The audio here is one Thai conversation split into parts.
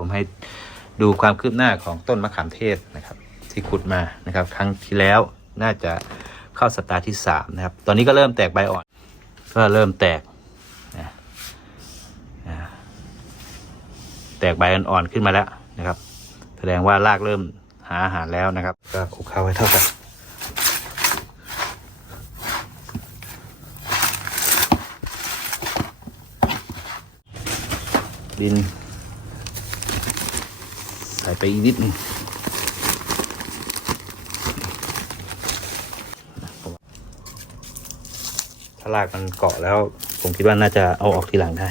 ผมให้ดูความคืบหน้าของต้นมะขามเทศนะครับ ที่ขุดมานะครับ ครั้งที่แล้วน่าจะเข้าสัปดาห์ที่สามนะครับ ตอนนี้ก็เริ่มแตกใบอ่อน ก็เริ่มแตกนะแตกใบอ่อนๆขึ้นมาแล้วนะครับ แสดงว่ารากเริ่มหาอาหารแล้วนะครับ ก็คลุกเข้าไว้เท่ากันดิน ส่ไปอีกนิดนึงถ้ารากมันเกาะแล้ว ผมคิดว่าน่าจะเอาออกทีหลังได้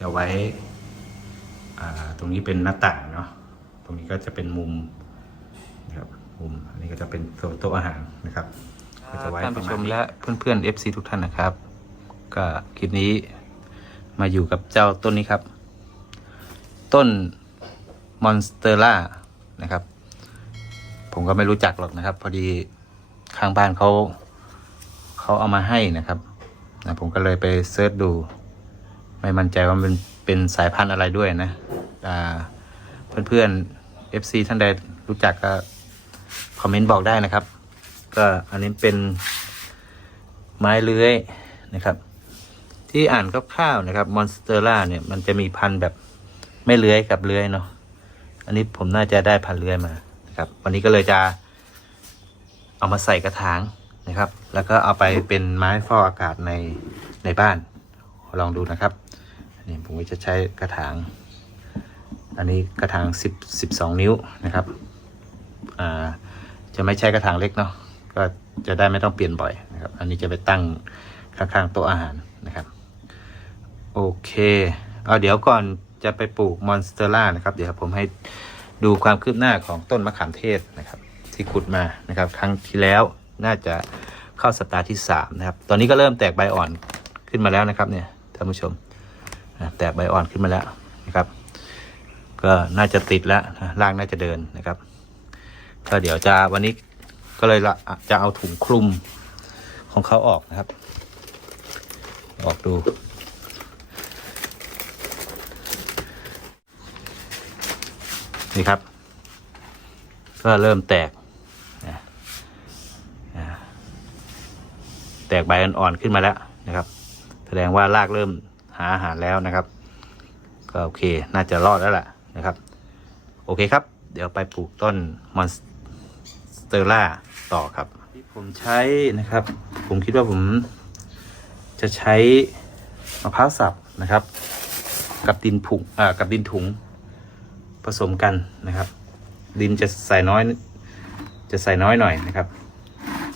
จะไว้ตรงนี้เป็นหน้าต่างเนาะ ตรงนี้ก็จะเป็นมุมนะครับ มุม อันนี้ก็จะเป็นโซนโต๊ะอาหารนะครับ ก็จะไว้ท่านผู้ชมและเพื่อนๆ FC ทุกท่านนะครับ ก็คลิปนี้มาอยู่กับเจ้าต้นนี้ครับ ต้นมอนสเตอร่านะครับ ผมก็ไม่รู้จักหรอกนะครับ พอดีข้างบ้านเขาเขาเอามาให้นะครับนะผมก็เลยไปเซิร์ชดู ไม่มั่นใจว่ามันเป็นเป็นสายพันธุ์อะไรด้วยนะอ่าเพื่อนๆ FC ท่านใดรู้จักก็คอมเมนต์บอกได้นะครับ ก็อันนี้เป็นไม้เลื้อยนะครับ ที่อ่านคร่าวๆนะครับมอนสเตอร่าเนี่ยมันจะมีพันธุ์แบบไม่เลื้อยกับเลื้อยเนาะอันนี้ผมน่าจะได้พันธุ์เลื้อยมานะครับ วันนี้ก็เลยจะเอามาใส่กระถางนะครับ แล้วก็เอาไปเป็นไม้ฟอกอากาศในในบ้าน ลองดูนะครับนนี้ผมจะใช้กระถาง อันนี้กระถางสิบสิบสองนิ้วนะครับ อ่า จะไม่ใช้กระถางเล็กเนาะ ก็จะได้ไม่ต้องเปลี่ยนบ่อยนะครับ อันนี้จะไปตั้งข้างๆโต๊ะอาหารนะครับ โอเคเอาเดี๋ยวก่อนจะไปปลูกมอนสเตอร่านะครับ เดี๋ยวผมให้ดูความคืบหน้าของต้นมะขามเทศนะครับ ที่ขุดมานะครับ ครั้งที่แล้วน่าจะเข้าสัปดาห์ที่สามนะครับ ตอนนี้ก็เริ่มแตกใบอ่อนขึ้นมาแล้วนะครับเนี่ยท่านผู้ชมแตกใบอ่อนขึ้นมาแล้วนะครับ ก็น่าจะติดแล้วรากน่าจะเดินนะครับ ก็เดี๋ยวจะวันนี้ ก็เลยละจะเอาถุงคลุมของเขาออกนะครับ ออกดู นี่ครับ ก็เริ่มแตก แตกใบอ่อนๆขึ้นมาแล้วนะครับ แสดงว่ารากเริ่มหาอาหารแล้วนะครับ ก็โอเค น่าจะรอดแล้วล่ะนะครับ โอเคครับ เดี๋ยวไปปลูกต้นมอนสเตอร่า ต่อครับที่ผมใช้นะครับ ผมคิดว่าผมจะใช้มะพร้าวสับนะครับ กับดินผุอ่ากับดินถุงผสมกันนะครับ ดินจะใส่น้อย จะใส่น้อยหน่อยนะครับ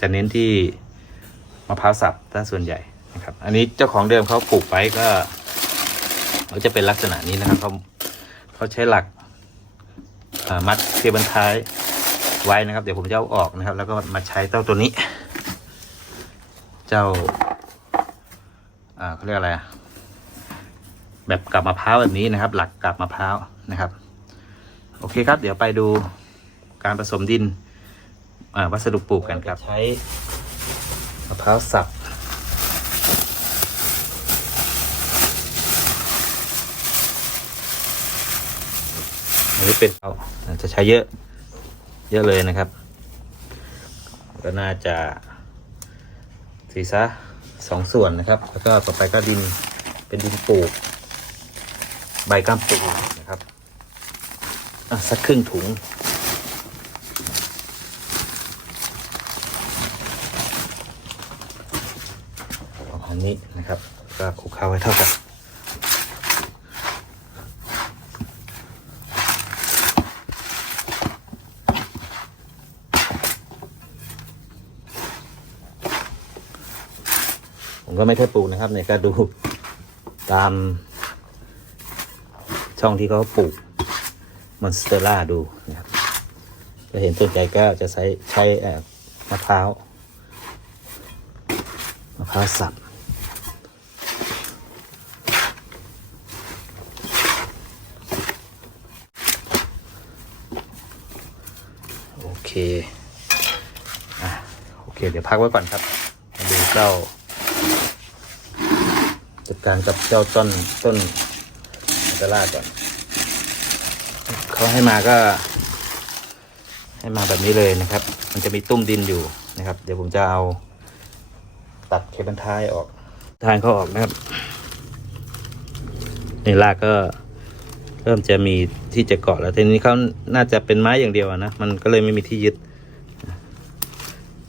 จะเน้นที่มะพร้าวสับถ้าส่วนใหญ่นะครับ อันนี้เจ้าของเดิมเขาปลูกไว้ก็เขาจะเป็นลักษณะนี้นะครับเขาเขาใช้หลักมัดเทบันท้าย ไว้นะครับ เดี๋ยวผมจะเอาออกนะครับ แล้วก็มาใช้เจ้าตัวนี้ เจ้าอ่าเขาเรียกอะไรอะแบบกับมะพร้าวแบบนี้นะครับ หลักกับมะพร้าวนะครับ โอเคครับ เดี๋ยวไปดูการผสมดินอ่าวัสดุปลูกกันครับใช้มะพร้าวสับอันนี้เป็นเอาจะใช้เยอะ เยอะเลยนะครับ ก็น่าจะสีซะสองส่วนนะครับ แล้วก็ต่อไปก็ดินเป็นดินปลูก ใบก้ามปลูกนะครับอะสักครึ่งถุงประมาณนี้นะครับ ก็คลุกเข้าไว้เท่ากัน ก็ไม่ค่อยปลูกนะครับเนี่ยก็ดูตาม ช่องที่เขาปลูกมอนสเตอร่าดูนะครับจะเห็นต้นใหญ่ก็จะใช้ใช้เอ่อมะพร้าวมะพร้าวสับโอเค อะ โอเค เดี๋ยวพักไว้ก่อนครับมาดูเจ้า การกับเจ้าต้นต้นมัตตาลาก่อนเขาให้มาก็ ให้มาแบบนี้เลยนะครับ มันจะมีตุ้มดินอยู่นะครับ เดี๋ยวผมจะเอาตัดเคบิลท้ายออกทางเขาออกนะครับในรากก็เริ่มจะมีที่จะเกาะแล้วทีนี้เขาน่าจะเป็นไม้อย่างเดียวนะ มันก็เลยไม่มีที่ยึด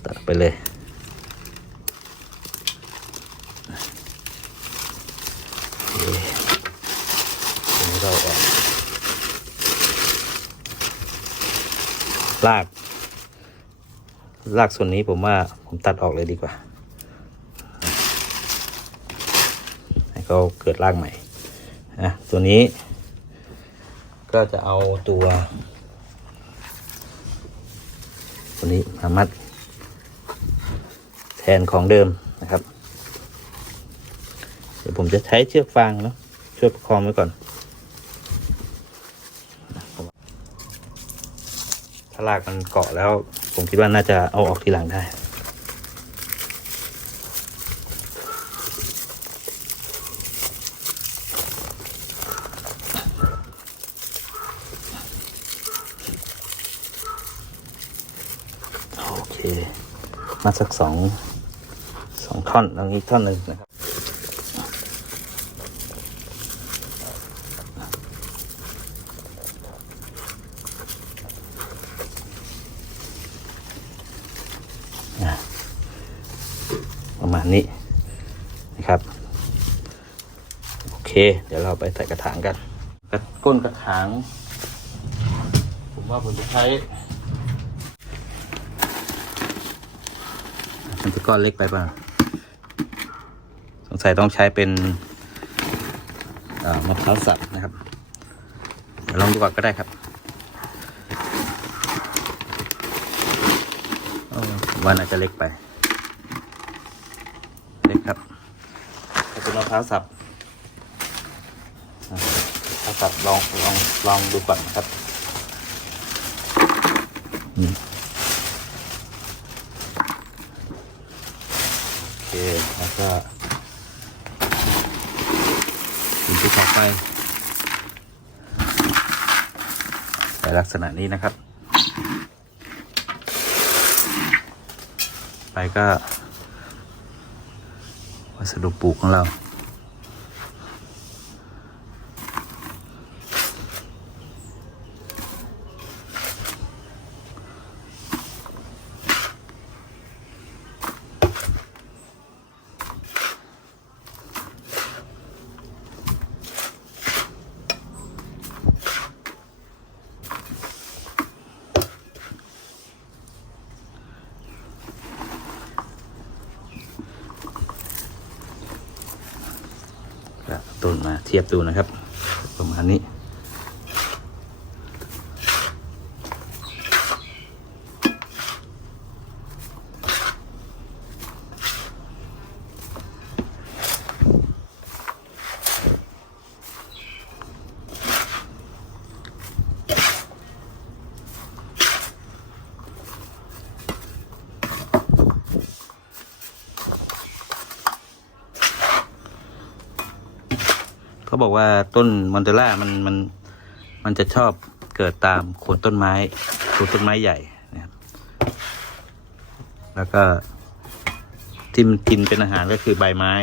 ตัดไปเลยโอเคทีนี้เราออก รากรากส่วนนี้ผมว่าผมตัดออกเลยดีกว่าให้เขาเกิดรากใหม่อะตัวนี้ ก็จะเอาตัว ตัวนี้มามัด แทนของเดิมนะครับ เดี๋ยวผมจะใช้เชือกฟางเนาะช่วยประคองไว้ก่อน ถ้ารากมันเกาะแล้ว ผมคิดว่าน่าจะเอาออกทีหลังได้โอเคมาสักสองสองท่อนแล้วอีกท่อนหนึ่งนะครับ อะประมาณ นี้นะครับ โอเค เดี๋ยวเราไปใส่กระถางกันกระก้นกระถาง ผมว่าผมจะใช้มันจะก้อนเล็กไปป่ะสงสัยต้องใช้เป็นเอ่อมะพร้าวสับนะครับ เดี๋ยวลองดูก่อนก็ได้ครับโอ้ผมว่าน่าจะเล็กไป เล็กครับถ้าเป็นมะพร้าวสับอะมะพร้าวสับลองลองลองดูก่อนนะครับอืมโอเคแล้วก็ถึงที่ต่อไปในลักษณะนี้นะครับ ไปก็ วัสดุปลูกของเรา ก็ต้น มาเทียบดูนะครับ ประมาณนี้ เขาบอกว่าต้นมอนเตล่ามันมันมันจะชอบเกิดตามโคนต้นไม้โคนต้นไม้ใหญ่นะครับแล้วก็ที่มันกินเป็นอาหารก็คือใบไม้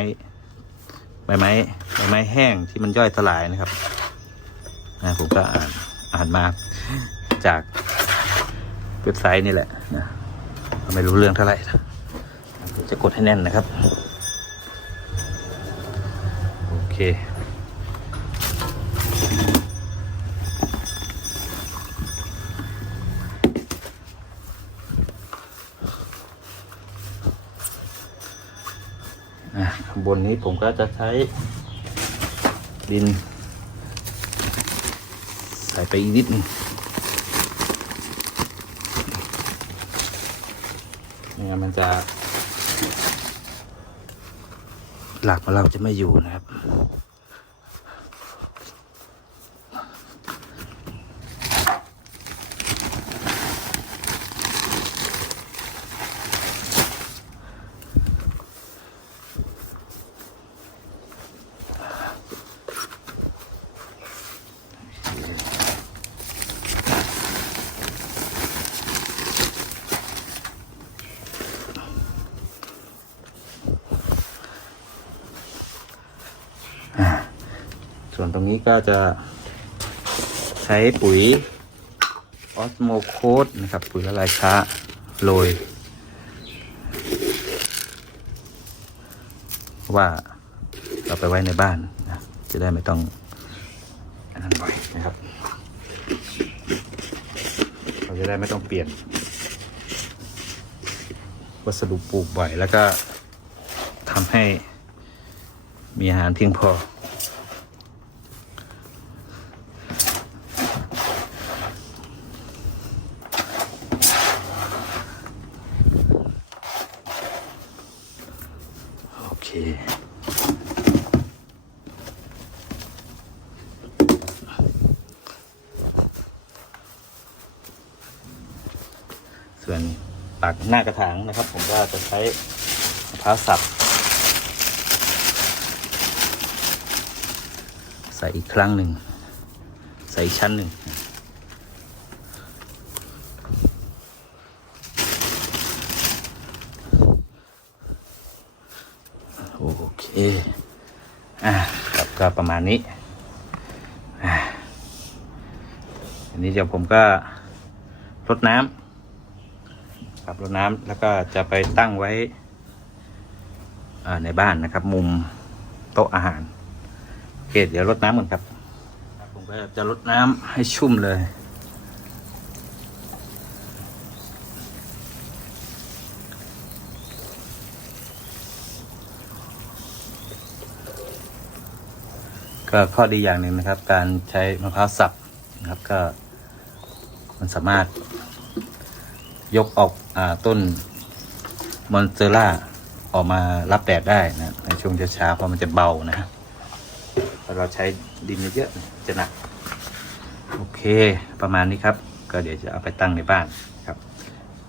ใบไม้ใบไม้แห้งที่มันย่อยสลายนะครับนะผมก็อ่านอ่านมาจากเว็บไซต์นี่แหละนะไม่รู้เรื่องเท่าไหร่จะกดให้แน่นนะครับ โอเค อะข้างบ นนี้ผมก็จะใช้ดิน ใส่ไปอีกนิดหนึงเนี่ยมันจะ หลักของเราจะไม่อยู่นะครับ ส่วนตรงนี้ก็จะใช้ปุ๋ยออสโมโคดนะครับ ปุ๋ยละลายช้าโรยว่าเราไปไว้ในบ้านนะจะได้ไม่ต้องอันนั้นบ่อยนะครับ เราจะได้ไม่ต้องเปลี่ยน วัสดุปลูกบ่อยแล้วก็ทำให้มีอาหารเพียงพอ โอเค ส่วนปักหน้ากระถางนะครับ ผมก็จะใช้มะพร้าวสับ ใส่อีกครั้งหนึ่ง ใส่ชั้นหนึ่ง โอเค อะครับก็ประมาณนี้ อะอันนี้เดี๋ยวผมก็รดน้ำครับรดน้ำแล้วก็จะไปตั้งไว้ในบ้านนะครับ มุมโต๊ะอาหารโอเคเดี๋ยวรดน้ำก่อนครับผมก็จะรดน้ำให้ชุ่มเลย ก็ข้อดีอย่างหนึ่งนะครับ การใช้มะพร้าวสับนะครับก็มันสามารถยกออกอต้นมอนเตอร่าออกมารับแดดได้นะในช่วงเช้าๆเพราะมันจะเบานะครับถ้าเราใช้ดินเยอะๆจะหนัก โอเคประมาณนี้ครับ ก็เดี๋ยวจะเอาไปตั้งในบ้านครับ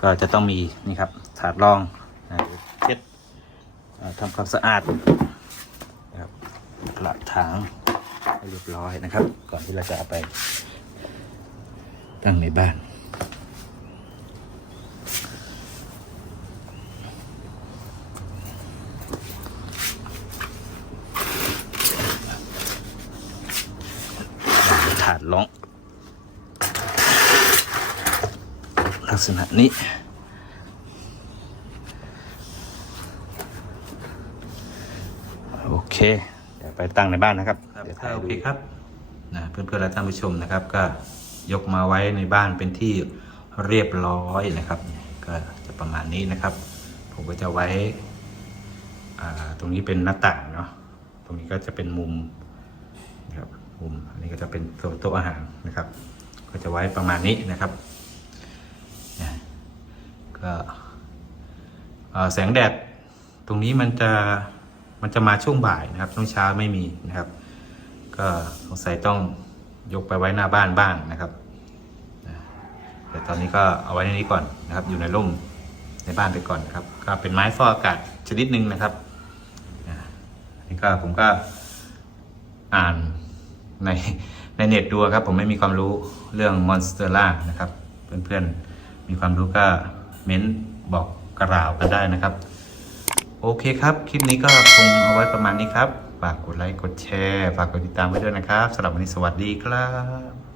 ก็จะต้องมีนี่ครับถาดรองนะเช็ดอ่าทำความสะอาด กระถางให้เรียบร้อยนะครับ ก่อนที่เราจะเอาไป ตั้งในบ้าน ถาดร้อง ลักษณะนี้โอเค ไปตั้งในบ้านนะครับเดี๋ยวถ่ายโอเคครับนะเพื่อนๆและท่านผู้ชมนะครับ ก็ยกมาไว้ในบ้านเป็นที่เรียบร้อยนะครับก็จะประมาณนี้นะครับ ผมก็จะไว้อ่าตรงนี้เป็นหน้าต่างเนาะตรงนี้ก็จะเป็นมุมนะครับมุมอันนี้ก็จะเป็นโซนโต๊ะอาหารนะครับ ก็จะไว้ประมาณนี้นะครับนะก็เอ่อแสงแดดตรงนี้มันจะ มันจะมาช่วงบ่ายนะครับ ช่วงเช้าไม่มีนะครับ ก็สงสัยต้องยกไปไว้หน้าบ้านบ้างนะครับแต่ตอนนี้ก็เอาไว้ในนี้ก่อนนะครับ อยู่ในร่มในบ้านไปก่อนนะครับ ก็เป็นไม้ฟอกอากาศชนิดหนึ่งนะครับอันนี่ก็ผมก็อ่านในในเน็ตดูครับ ผมไม่มีความรู้เรื่องมอนสเตอร่านะครับ เพื่อนๆมีความรู้ก็เม้นบอกกล่าวกันได้นะครับ โอเคครับ คลิปนี้ก็คงเอาไว้ประมาณนี้ครับ ฝากกดไลค์ กดแชร์ ฝากกดติดตามไว้ด้วยนะครับสำหรับวันนี้สวัสดีครับ